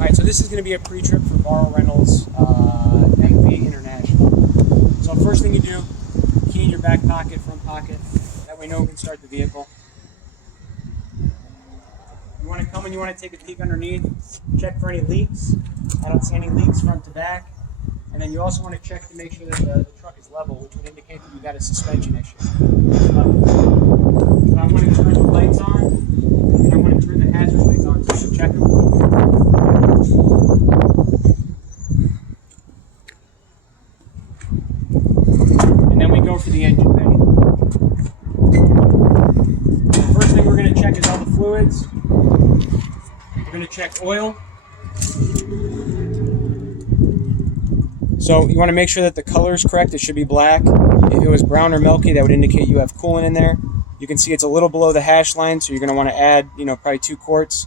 Alright, so this is going to be a pre-trip for Borrow Rentals MV International. So first thing you do, key in your back pocket, front pocket. That way no one can start the vehicle. You want to come and you want to take a peek underneath, check for any leaks. I don't see any leaks front to back. And then you also want to check to make sure that the truck is level, which would indicate that you've got a suspension issue. So I want to turn the lights on, and I want to turn the hazard lights on so you can check them. And then we go for the engine bay. The first thing we're going to check is all the fluids. We're going to check oil. So you want to make sure that the color is correct. It should be black. If it was brown or milky, that would indicate you have coolant in there. You can see it's a little below the hash line, so you're going to want to add, probably 2 quarts.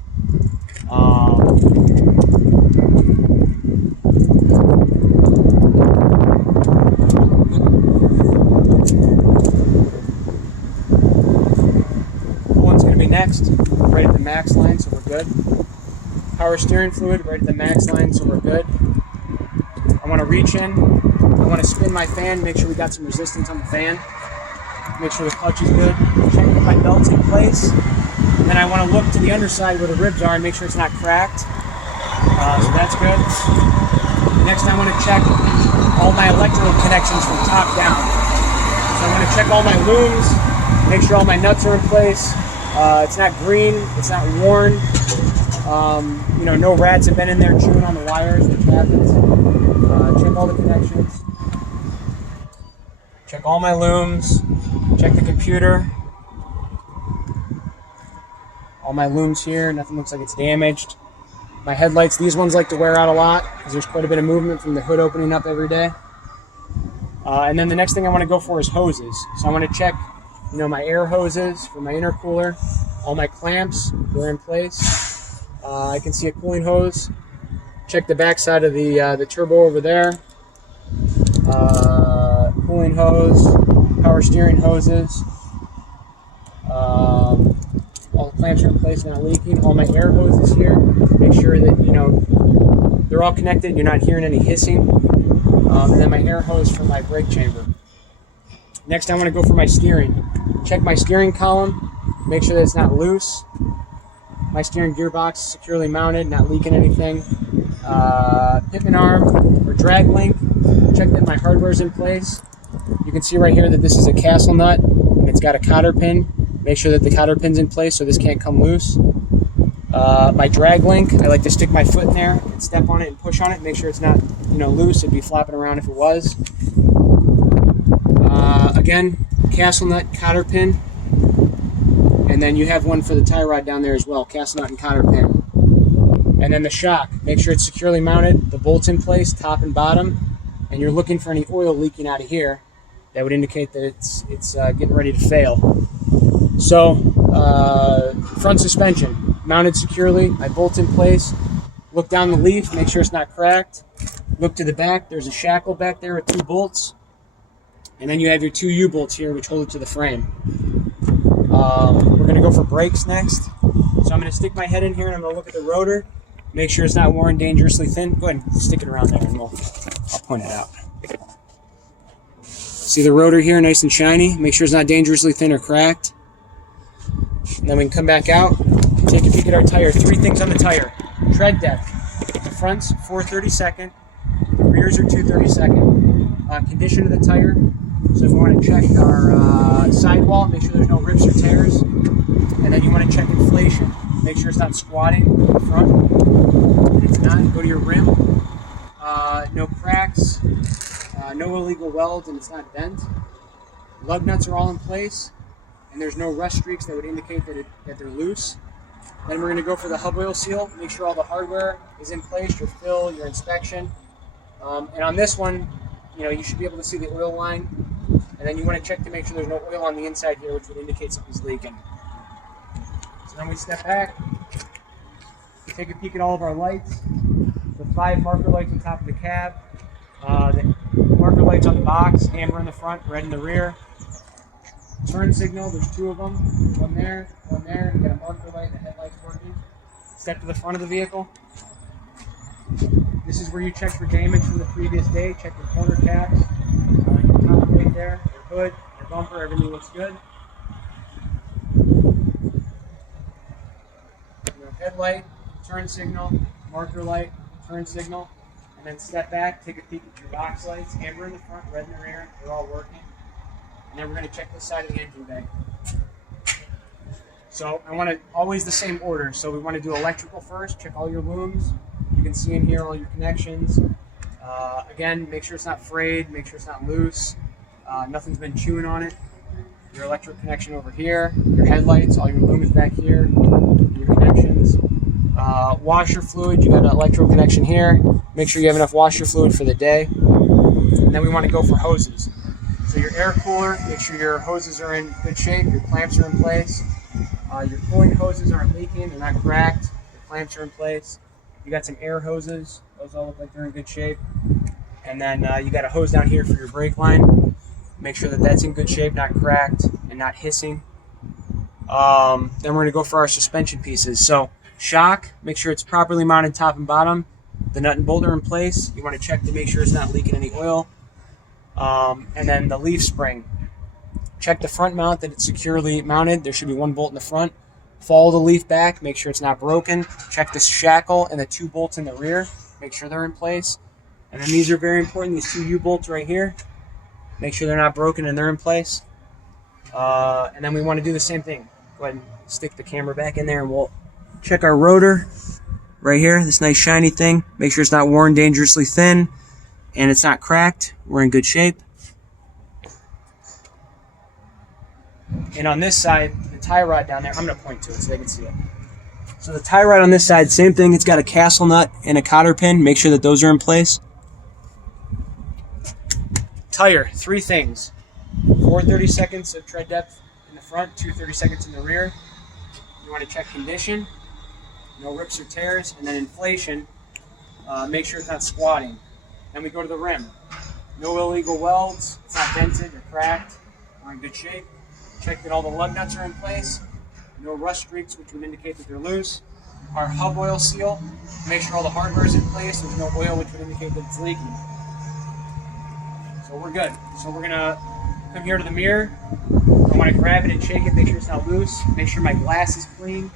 Coolant's going to be next, right at the max line, so we're good. Power steering fluid, right at the max line, so we're good. I want to reach in, I want to spin my fan, make sure we got some resistance on the fan, make sure the clutch is good, check if my belt's in place, and then I want to look to the underside where the ribs are and make sure it's not cracked, so that's good. Next I want to check all my electrical connections from top down. So I want to check all my looms, make sure all my nuts are in place, it's not green, it's not worn, no rats have been in there chewing on the wires, which happens. Check all the connections, check all my looms, check the computer, all my looms here, nothing looks like it's damaged. My headlights, these ones like to wear out a lot because there's quite a bit of movement from the hood opening up every day. And then the next thing I want to go for is hoses. So I want to check, my air hoses for my intercooler, all my clamps, they're in place. I can see a cooling hose. Check the back side of the turbo over there. Cooling hose, power steering hoses. All the clamps are in place, not leaking. All my air hoses here. Make sure that they're all connected. You're not hearing any hissing. And then my air hose for my brake chamber. Next, I want to go for my steering. Check my steering column. Make sure that it's not loose. My steering gearbox is securely mounted, not leaking anything. Pitman arm or drag link. Check that my hardware is in place. You can see right here that this is a castle nut and it's got a cotter pin. Make sure that the cotter pin's in place so this can't come loose. My drag link, I like to stick my foot in there and step on it and push on it. Make sure it's not loose. It'd be flopping around if it was. Again, castle nut, cotter pin. And then you have one for the tie rod down there as well, castle nut and cotter pin. And then the shock, make sure it's securely mounted, the bolt's in place, top and bottom, and you're looking for any oil leaking out of here. That would indicate that it's getting ready to fail. So, front suspension, mounted securely, my bolt's in place. Look down the leaf, make sure it's not cracked. Look to the back, there's a shackle back there with 2 bolts. And then you have your 2 U-bolts here, which hold it to the frame. We're going to go for brakes next. So I'm going to stick my head in here and I'm going to look at the rotor. Make sure it's not worn dangerously thin. Go ahead and stick it around there and I'll point it out. See the rotor here, nice and shiny. Make sure it's not dangerously thin or cracked. And then we can come back out, take a peek at our tire. 3 things on the tire. Tread depth. The front's 4/32, the rears are 2/32. Condition of the tire. So if we want to check our sidewall, make sure there's no rips or tears. And then you want to check inflation. Make sure it's not squatting in the front. If it's not, go to your rim. No cracks, no illegal welds, and it's not bent. Lug nuts are all in place, and there's no rust streaks that would indicate that they're loose. Then we're going to go for the hub oil seal. Make sure all the hardware is in place, your fill, your inspection. And on this one, you should be able to see the oil line. And then you want to check to make sure there's no oil on the inside here, which would indicate something's leaking. So then we step back, take a peek at all of our lights. The 5 marker lights on top of the cab, the marker lights on the box, amber in the front, red in the rear. Turn signal, there's 2 of them, one there, you got a marker light and the headlights working. Step to the front of the vehicle. This is where you check for damage from the previous day. Check your corner caps, your top plate there, your hood, your bumper, everything looks good. Your headlight, turn signal, marker light, turn signal, and then step back, take a peek at your box lights, amber in the front, red in the rear, they're all working. And then we're going to check this side of the engine bay. So I want to always the same order. So we want to do electrical first, check all your looms. You can see in here all your connections. Again, make sure it's not frayed, make sure it's not loose. Nothing's been chewing on it. Your electric connection over here, your headlights, all your looms back here, your connections. Washer fluid, you got an electrical connection here. Make sure you have enough washer fluid for the day. And then we want to go for hoses. So your air cooler, make sure your hoses are in good shape, your clamps are in place. Your cooling hoses aren't leaking, they're not cracked, your clamps are in place. You got some air hoses, those all look like they're in good shape. And then you got a hose down here for your brake line. Make sure that that's in good shape, not cracked and not hissing. Then we're going to go for our suspension pieces. So shock, make sure it's properly mounted top and bottom. The nut and bolt are in place. You want to check to make sure it's not leaking any oil. And then the leaf spring. Check the front mount that it's securely mounted. There should be one bolt in the front. Follow the leaf back, make sure it's not broken. Check the shackle and the 2 bolts in the rear. Make sure they're in place. And then these are very important, these 2 U-bolts right here. Make sure they're not broken and they're in place. And then we want to do the same thing. Go ahead and stick the camera back in there and we'll check our rotor right here, this nice shiny thing. Make sure it's not worn dangerously thin and it's not cracked. We're in good shape. And on this side, the tie rod down there, I'm going to point to it so they can see it. So the tie rod on this side, same thing. It's got a castle nut and a cotter pin. Make sure that those are in place. Tire, 3 things. 4 30-seconds of tread depth in the front, 2 30-seconds in the rear. You want to check condition, no rips or tears, and then inflation. Make sure it's not squatting. Then we go to the rim. No illegal welds, it's not dented or cracked. We're in good shape. Check that all the lug nuts are in place. No rust streaks, which would indicate that they're loose. Our hub oil seal, make sure all the hardware is in place. There's no oil, which would indicate that it's leaking. So we're good. So we're gonna come here to the mirror. I want to grab it and shake it, make sure it's not loose. Make sure my glass is clean.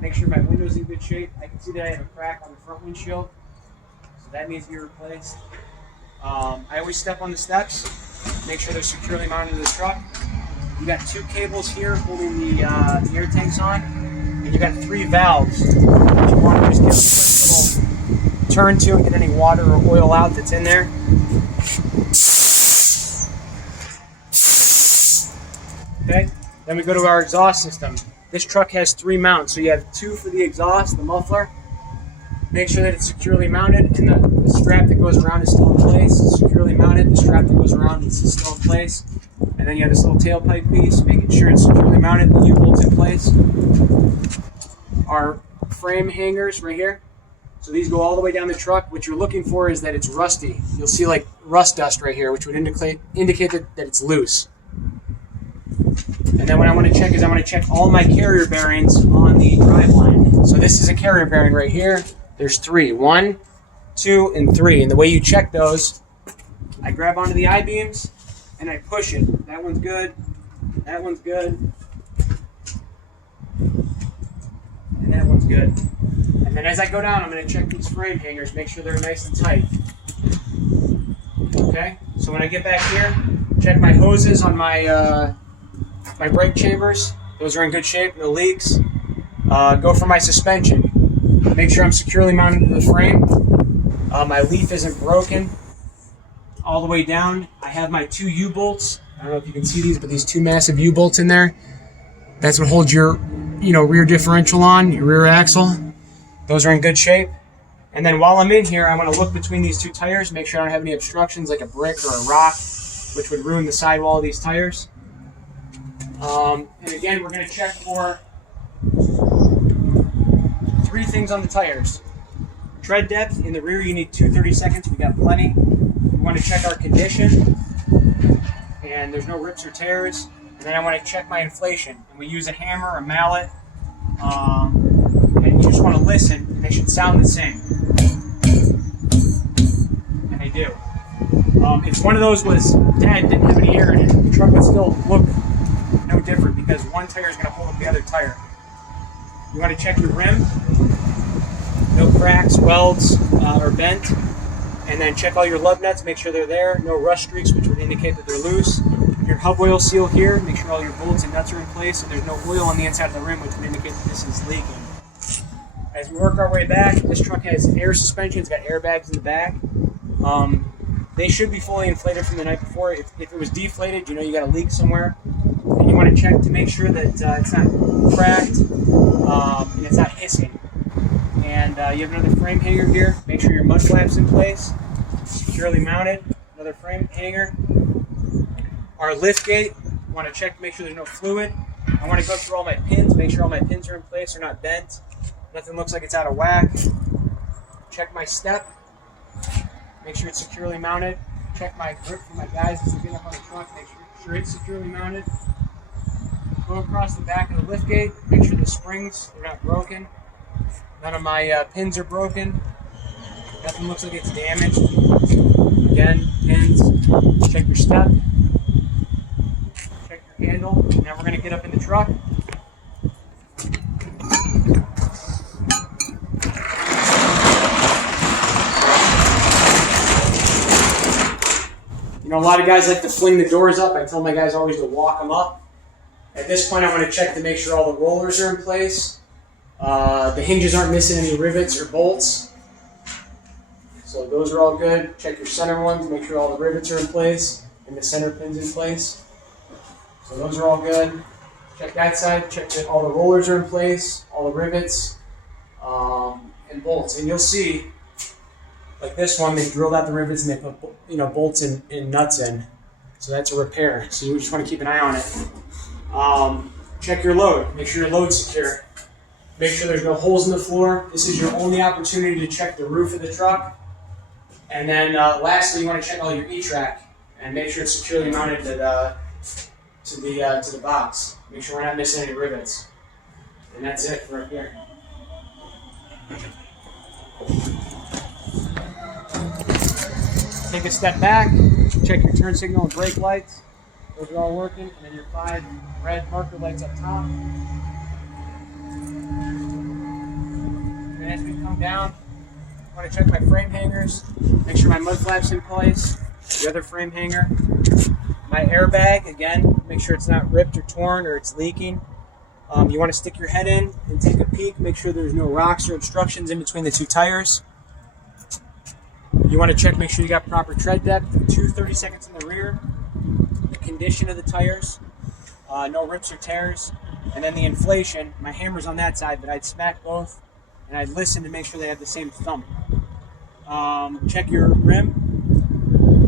Make sure my window's in good shape. I can see that I have a crack on the front windshield. So that needs to be replaced. I always step on the steps. Make sure they're securely mounted to the truck. You got 2 cables here holding the air tanks on, and you got 3 valves. Which you want to just give a quick little turn to and get any water or oil out that's in there. Okay, then we go to our exhaust system. This truck has 3 mounts, so you have 2 for the exhaust, the muffler. Make sure that it's securely mounted, and the strap that goes around is still in place. It's securely mounted, the strap that goes around is still in place. And then you have this little tailpipe piece, making sure it's securely mounted, the U-bolt's in place. Our frame hangers right here. So these go all the way down the truck. What you're looking for is that it's rusty. You'll see like rust dust right here, which would indicate that it's loose. And then what I want to check is I want to check all my carrier bearings on the driveline. So this is a carrier bearing right here. There's 3. 1, 2, and 3. And the way you check those, I grab onto the I-beams and I push it. That one's good. That one's good. And that one's good. And then as I go down, I'm going to check these frame hangers, make sure they're nice and tight. Okay? So when I get back here, check my hoses on my my brake chambers. Those are in good shape, no leaks. Go for my suspension. Make sure I'm securely mounted to the frame. My leaf isn't broken all the way down. I have my 2 U-bolts. I don't know if you can see these, but these 2 massive U-bolts in there. That's what holds your, rear differential on, your rear axle. Those are in good shape. And then while I'm in here, I want to look between these 2 tires, make sure I don't have any obstructions like a brick or a rock, which would ruin the sidewall of these tires. And again, we're going to check for 3 things on the tires. Tread depth. In the rear, you need 2 30-seconds. We got plenty. We want to check our condition. And there's no rips or tears. And then I want to check my inflation. And we use a hammer, a mallet. And you just want to listen. And they should sound the same. do. If one of those was dead, didn't have any air in it, the truck would still look no different because one tire is going to hold up the other tire. You want to check your rim, no cracks, welds, or bent, and then check all your lug nuts, make sure they're there, no rust streaks, which would indicate that they're loose. Your hub oil seal here, make sure all your bolts and nuts are in place, and there's no oil on the inside of the rim, which would indicate that this is leaking. As we work our way back, this truck has air suspension, it's got airbags in the back. They should be fully inflated from the night before. If it was deflated, you know you got a leak somewhere. And you want to check to make sure that it's not cracked and it's not hissing. And you have another frame hanger here. Make sure your mud flap's in place, securely mounted. Another frame hanger. Our lift gate, want to check to make sure there's no fluid. I want to go through all my pins, make sure all my pins are in place, they're not bent. Nothing looks like it's out of whack. Check my step, make sure it's securely mounted. Check my grip for my guys as they get up on the truck, make sure it's securely mounted. Go across the back of the lift gate, make sure the springs, they're not broken. None of my pins are broken. Nothing looks like it's damaged. Again, pins, check your step. Handle. Now we're going to get up in the truck. You know, a lot of guys like to fling the doors up. I tell my guys always to walk them up. At this point, I'm going to check to make sure all the rollers are in place. The hinges aren't missing any rivets or bolts. So those are all good. Check your center ones, make sure all the rivets are in place and the center pin's in place. So those are all good. Check that side, check that all the rollers are in place, all the rivets, and bolts. And you'll see, like this one, they drilled out the rivets and they put bolts and nuts in. So that's a repair. So you just want to keep an eye on it. Check your load. Make sure your load's secure. Make sure there's no holes in the floor. This is your only opportunity to check the roof of the truck. And then lastly, you want to check all your E-track and make sure it's securely mounted to the box. Make sure we're not missing any rivets. And that's it for up here. Take a step back, check your turn signal and brake lights. Those are all working. And then your 5 red marker lights up top. And as we come down, I want to check my frame hangers, make sure my mud flap's in place, the other frame hanger. My airbag, again, make sure it's not ripped or torn or it's leaking. You want to stick your head in and take a peek, make sure there's no rocks or obstructions in between the 2 tires. You want to check, make sure you got proper tread depth, 2 30-seconds in the rear, the condition of the tires, no rips or tears, and then the inflation. My hammer's on that side, but I'd smack both and I'd listen to make sure they have the same thump. Check your rim.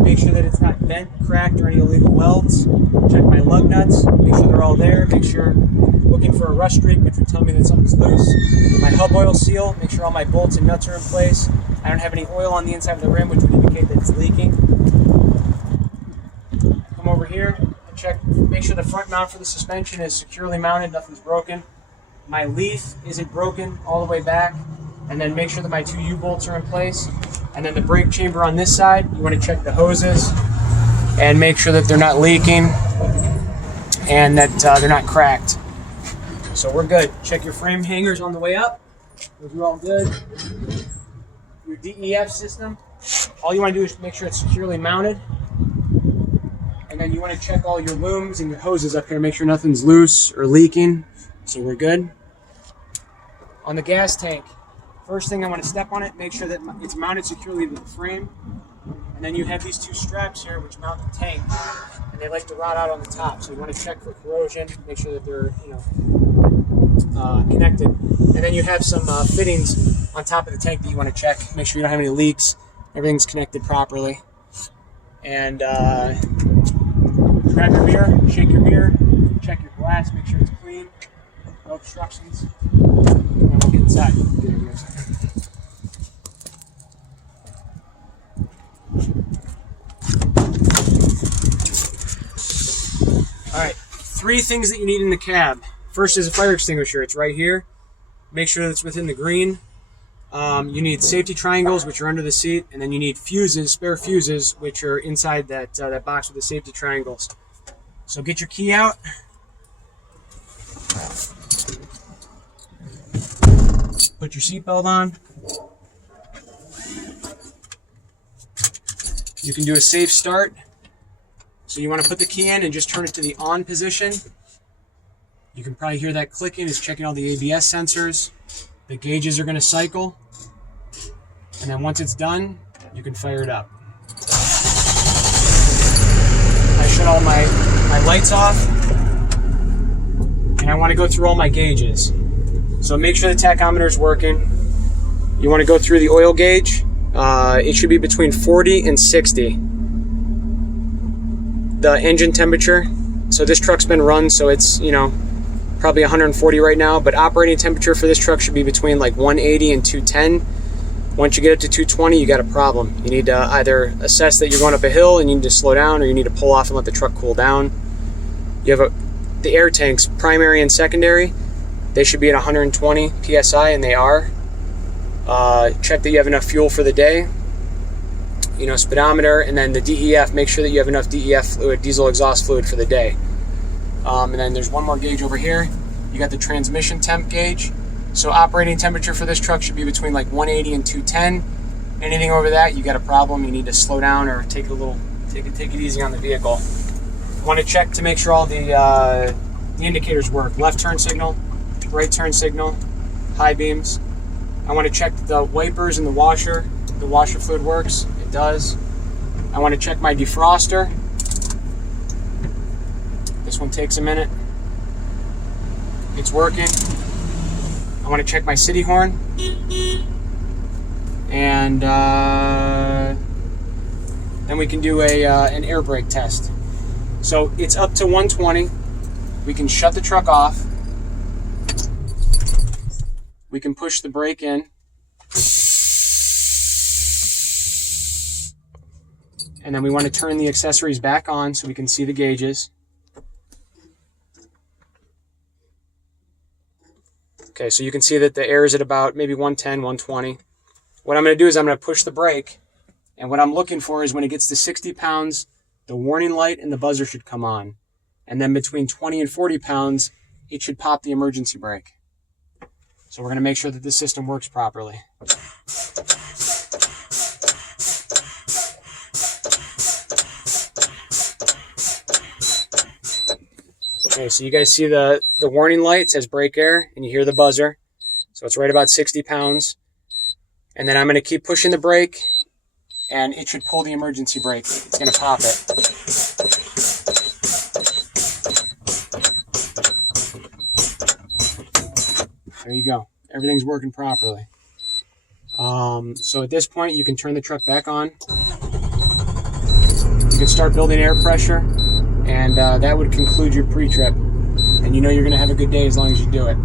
Make sure that it's not bent, cracked, or any illegal welds. Check my lug nuts. Make sure they're all there. Make sure, looking for a rust streak, which would tell me that something's loose. My hub oil seal. Make sure all my bolts and nuts are in place. I don't have any oil on the inside of the rim, which would indicate that it's leaking. Come over here and check. Make sure the front mount for the suspension is securely mounted. Nothing's broken. My leaf isn't broken all the way back. And then make sure that my 2 U-bolts are in place. And then the brake chamber on this side, you want to check the hoses and make sure that they're not leaking and that they're not cracked. So we're good. Check your frame hangers on the way up. Those are all good. Your DEF system, all you want to do is make sure it's securely mounted. And then you want to check all your looms and your hoses up here, make sure nothing's loose or leaking. So we're good. On the gas tank, first thing I want to step on it, make sure that it's mounted securely to the frame. And then you have these 2 straps here which mount the tank, and they like to rot out on the top. So you want to check for corrosion, make sure that they're connected. And then you have some fittings on top of the tank that you want to check. Make sure you don't have any leaks. Everything's connected properly. And grab your mirror, shake your mirror, check your glass, make sure it's clean, no obstructions. And then we'll get inside. All right, 3 things that you need in the cab. First is a fire extinguisher. It's right here. Make sure that it's within the green. You need safety triangles, which are under the seat, and then you need fuses, spare fuses, which are inside that that box with the safety triangles. So get your key out. Put your seatbelt on. You can do a safe start. So you want to put the key in and just turn it to the on position. You can probably hear that clicking. It's checking all the ABS sensors. The gauges are going to cycle. And then once it's done, you can fire it up. I shut all my lights off. And I want to go through all my gauges. So make sure the tachometer is working. You want to go through the oil gauge. It should be between 40 and 60. The engine temperature. So this truck's been run, so it's, probably 140 right now, but operating temperature for this truck should be between like 180 and 210. Once you get up to 220, you got a problem. You need to either assess that you're going up a hill and you need to slow down, or you need to pull off and let the truck cool down. You have the air tanks, primary and secondary, they should be at 120 psi, and they are. Check that you have enough fuel for the day. Speedometer, and then the DEF, make sure that you have enough DEF fluid, diesel exhaust fluid, for the day. And then there's one more gauge over here. You got the transmission temp gauge. So operating temperature for this truck should be between like 180 and 210. Anything over that, you got a problem. You need to slow down or take it easy on the vehicle. Want to check to make sure all the indicators work. Left turn signal, right turn signal, high beams. I want to check the wipers and the washer fluid works. It does. I want to check my defroster. This one takes a minute. It's working. I want to check my city horn. And then we can do an air brake test. So it's up to 120. We can shut the truck off. We can push the brake in. And then we want to turn the accessories back on so we can see the gauges. Okay, so you can see that the air is at about maybe 110, 120. What I'm going to do is I'm going to push the brake, and what I'm looking for is when it gets to 60 pounds, the warning light and the buzzer should come on. And then between 20 and 40 pounds, it should pop the emergency brake. So we're going to make sure that the system works properly. Okay, so you guys see the warning light. It says brake air, and you hear the buzzer. So it's right about 60 pounds. And then I'm going to keep pushing the brake, and it should pull the emergency brake. It's going to pop it. There you go. Everything's working properly. So at this point, you can turn the truck back on. You can start building air pressure. And that would conclude your pre-trip. And you're going to have a good day as long as you do it.